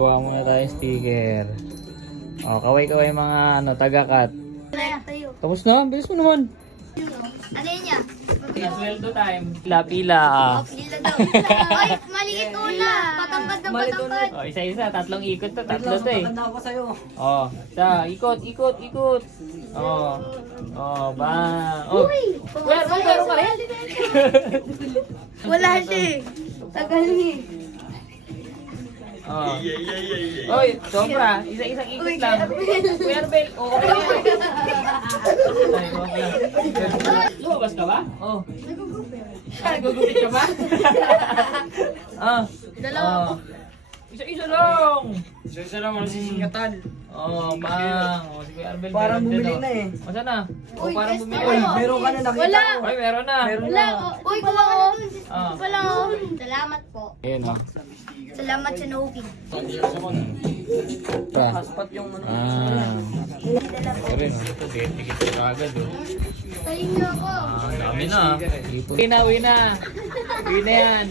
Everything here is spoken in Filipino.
Kuha muna tayong sticker. O, kaway-kaway mga taga-cut. Tapos na, bilis mo naman. Ano yun niya? Sweldo time. Pila-pila. Pila daw. Ay, maliit una. Patangkad na patangkad. O, isa-isa. Tatlong ikot to. Tatlo to eh. Maganda ako sa'yo. O, isa. Ikot. O, bang. O, where ka rin? Wala siya eh. Tagal niya. Oh. Oy, sobra. Isa-isang ikot lang. Kuya Arbel, okay na yan. Ay, okay lang. Lumabas ka ba? Oo. Nagugupit ka ba? Dalawa po. Isa-isa lang. Isa lang ang sisingatan. Bang. Si Kuya Arbel. Parang meron din, bumili oh. na eh. Masa na? Uy, Parang guys, bumili. Uy, Wala. meron ka na nakita Wala. ko. Ay, meron na. Meron Wala. na. Uy, kuha ko. Ah. Wala. Salamat po. Ayun o. Salamat sa Novi. Haspat yung ano. Ito rin o. Ito, tikit ka agad o. Tayo niyo ako. Dami na. Uwi na. Uwi na yan.